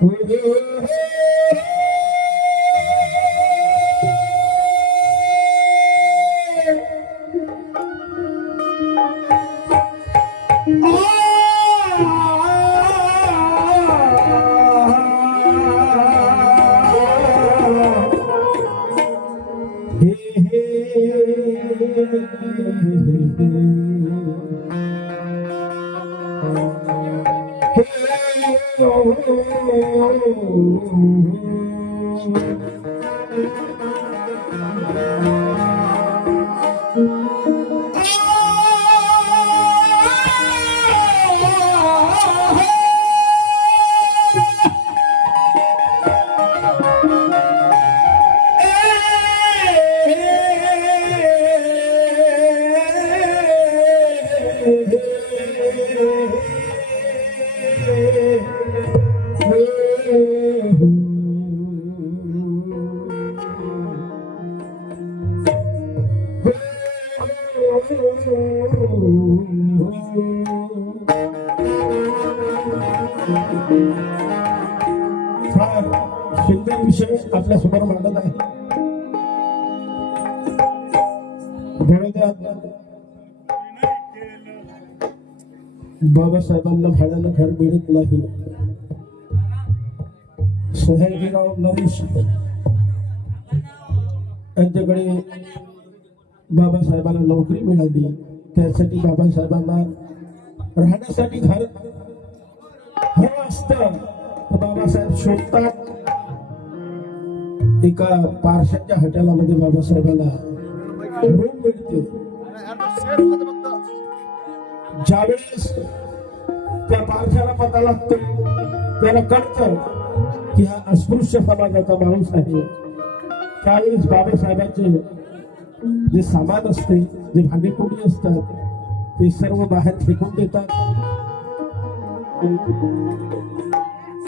We will फार सुंदर विषय आपल्यासमोर मांडत आहे. बाबासाहेबांना भाड्यानं घर मिळत नाही. सह्याजीराव नरेश यांच्याकडे बाबासाहेबांना नोकरी मिळाली. त्यासाठी बाबासाहेबांना राहण्यासाठी घर हे असतं. बाबासाहेब शोधतात. एका पारशाच्या हॉटेलामध्ये बाबासाहेबाला रूम मिळते. ज्यावेळेस त्या पारशाला पता लागतो त्याला कळतं की हा अस्पृश्य समाजाचा माणूस आहे. त्यावेळेस बाबासाहेबांचे जे सामान असते जे भांडेकोडी असतात ते सर्व बाहेर फेकून देतात.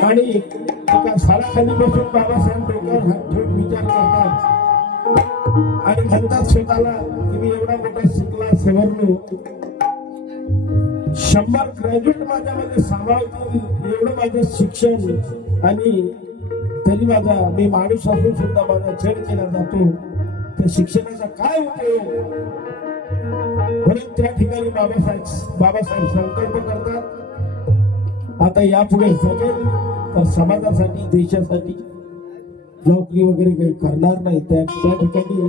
आणि एका झाडाखाली बसून बाबासाहेब डोक्यावर हात ठेवून विचार करतात. आणि म्हणतात स्वतःला की मी एवढा मोठा शिकला सवरलो. शंभर ग्रॅज्युएट माझ्यामध्ये सांभाळतील एवढं माझं शिक्षण आणि तरी माझा मी माणूस असून सुद्धा माझा छेड केला जातो. त्या शिक्षणाचा काय उपयोग? म्हणून त्या ठिकाणी बाबासाहेब बाबासाहेब संकल्प करतात. आता यापुढे जगेल तर समाजासाठी देशासाठी नोकरी वगैरे काही करणार नाही. त्या ठिकाणी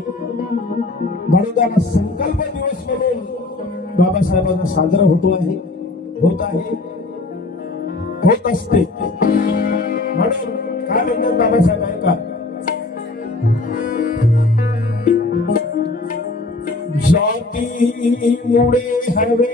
म्हणून त्याला संकल्प दिवस म्हणून बाबासाहेबांना साजरा होतो आहे होत आहे होत असते. म्हणून काय म्हणतात बाबासाहेब ऐका जातीमुळे हवे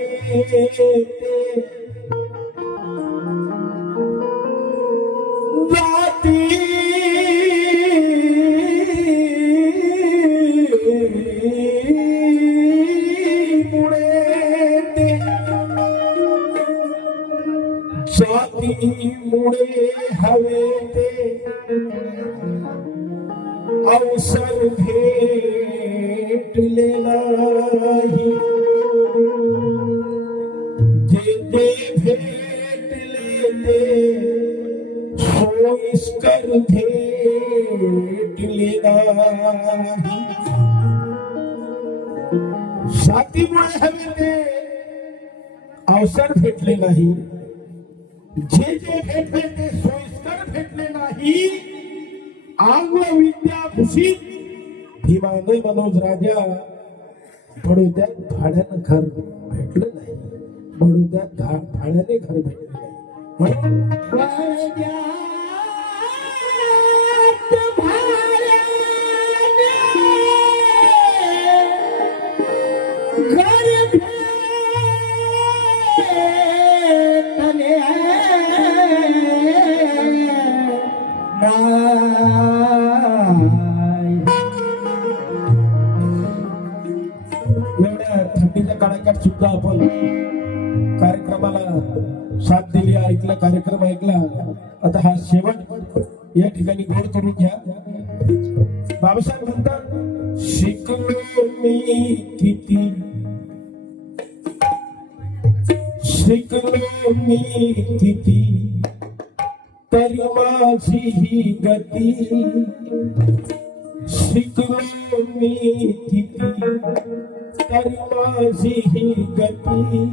साथीमुळे हवे ते अवसर भेटले नाही जे जे भेटले ते सोयीस्कर भेटले नाही आंग्ल विद्याभूषित भीमानय मनोज राजा. बडोद्यात भाड्यानं घर भेटलं नाही. बडोद्यात भाड्याने घर भेटलं नाही. म्हणून एवढ्या थंडीच्या काळात सुद्धा आपण कार्यक्रमाला साथ दिली ऐकला कार्यक्रम ऐकला. आता हा शेवट या ठिकाणी गोड करून घ्या. बाबासाहेब म्हणतात शिकलो मी किती? शिकलो मी किती? तरी माझी ही गती. शिकलो मी किती? तरी माझी ही गती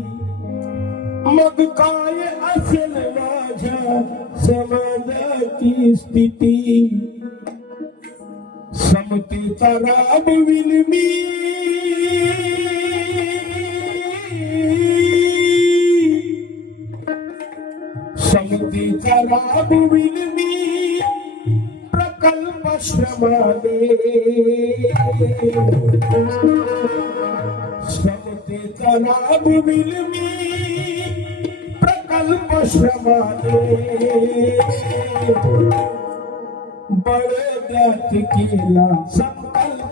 मग काय असेल माझ्या समाजाची स्थिती समतेचा राबविल मी समतेचा राबविल मी प्रकल्प श्रमाने समतेचा राबविल मी प्रकल्प श्रमाने बळद्यात केला संकल्प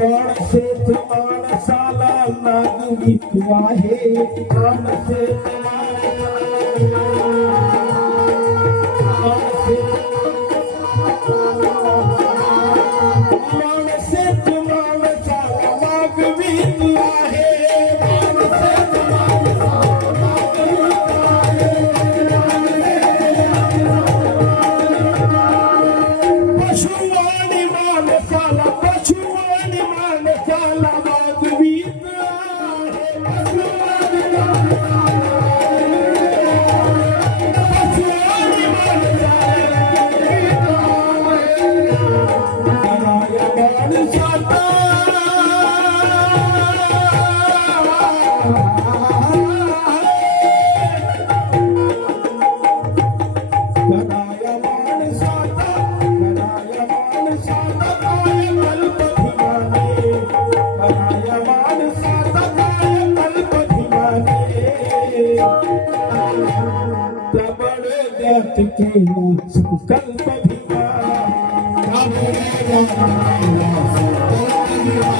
ماڻ سيٺ ماڻ سالندي توهان I'm gonna make you.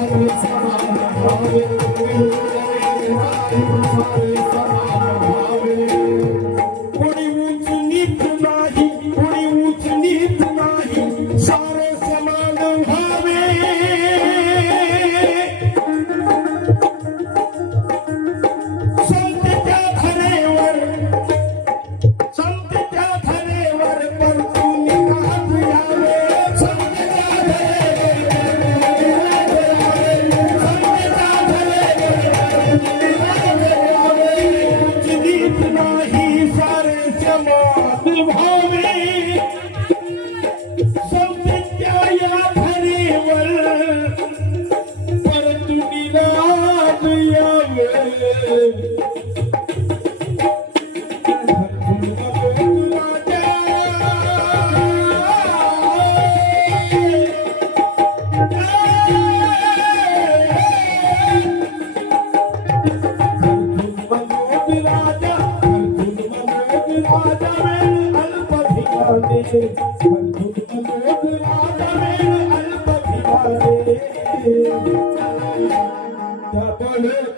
Nobody Double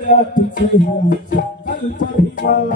that to say, I'll.